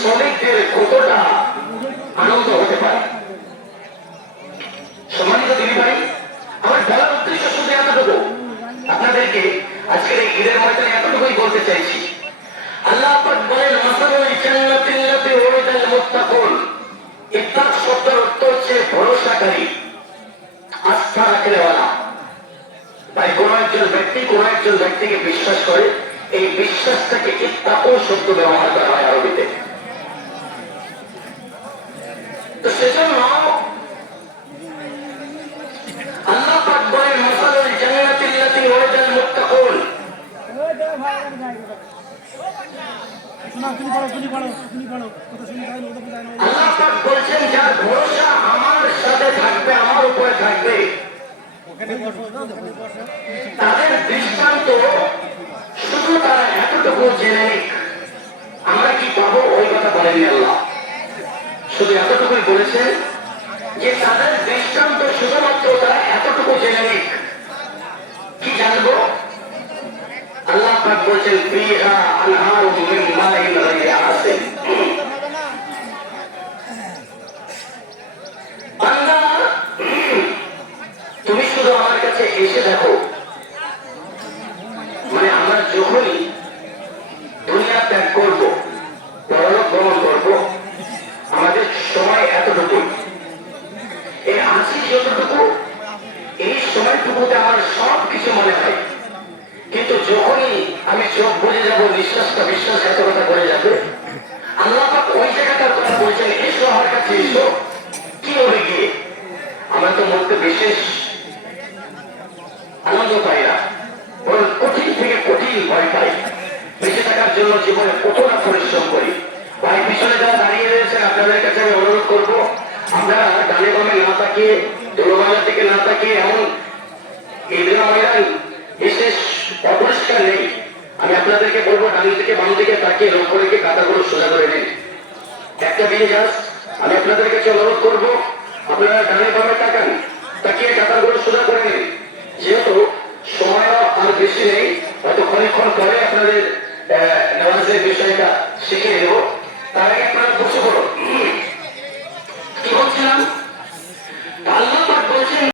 শ্রমিকদের কতটা আনন্দ হতে পারে। সম্মানিত দিদি ভাই, আমার বলার উদ্দেশ্য শুধু এতটুকু, আপনাদেরকে আজকের এই ঈদের ময়দানে এতটুকুই বলতে চাইছি। আল্লাহ পাক বলেন মাসালুল জান্নাতিল্লাতী উইদাল মুত্তাকুন। ইত্তাক শব্দের অর্থ হচ্ছে ভরসাকারী, আস্থা রাখনেওয়ালা। ভাই কোন একজন ব্যক্তিকে বিশ্বাস করে, এই বিশ্বাসটাকে ইত্তাকু শব্দ ব্যবহার করা হয় আরবিতে। তো সেজন্য আল্লাহ পাক বলেন মাসালুল জান্নাতিল্লাতী উইদাল মুত্তাকুন। আল্লাহ পাক বলছেন যার ভরসা আমার সাথে থাকবে, আমার উপরে থাকবে, তাদের দৃষ্টান্ত শুধু তারা এতটুকু জেনে নিক। আমরা কি পাবো ওই কথা বলেনি আল্লাহ, শুধু এতটুকুই বলেছেন যে তাদের দৃষ্টান্ত শুধুমাত্র তারা এতটুকু জেনে নিক। কি জানবো? আল্লাহ পাক বলছেন ফিহা আনহারুম মিন মাইন গায়রি আসিন। বান্দা, তুমি শুধু আমার কাছে এসে দেখো। মানে আমরা যখনই দুনিয়া ত্যাগ করব, পরলোক গ্রহণ করব, আমাদের সময় এতটুকু, এই আছি যতটুকু, এই সময়টুকুতে আমার সব কিছু মনে হয়। কিন্তু যখনই আমি চোখ বুঝে যাব, নিঃশ্বাসটা বিশ্বাসঘাতকতা করে যাবে, আল্লাহ পাক ওই জায়গাটার কথা বলছেন এসো আমার কাছে এসো। কি হবে গিয়ে? আমরা তো মধ্যে বিশেষ আনন্দ পাই না, বরং কঠিন থেকে কঠিন ভয় পাই। বেঁচে থাকার জন্য জীবনে কতটা পরিশ্রম করি। ভাই পিছনে যারা দাঁড়িয়ে রয়েছেন, আপনাদের কাছে আমি অনুরোধ করবো, আমরা ডানে বামে না তাকিয়ে, দোলবাজার দিকে না তাকিয়ে, এমন ঈদগাহ ময়দান বিশেষ অপরিষ্কার নেই। আমি আপনাদেরকে বলবো ডান দিকে বাম দিকে তাকিয়ে লক্ষ্য রেখে কাতাগুলো সোজা করে নিন। একটা দিন জাস্ট আমি আপনাদের কাছে অনুরোধ করবো, আপনারা ডানে বামে তাকান, তাকিয়ে কাতাগুলো সোজা করে নিন। যেহেতু সময় আর বেশি নেই, হয়তো খানিকক্ষণ পরে আপনাদের নামাজের বিষয়টা শিখিয়ে দেবো। তার আগে আপনারা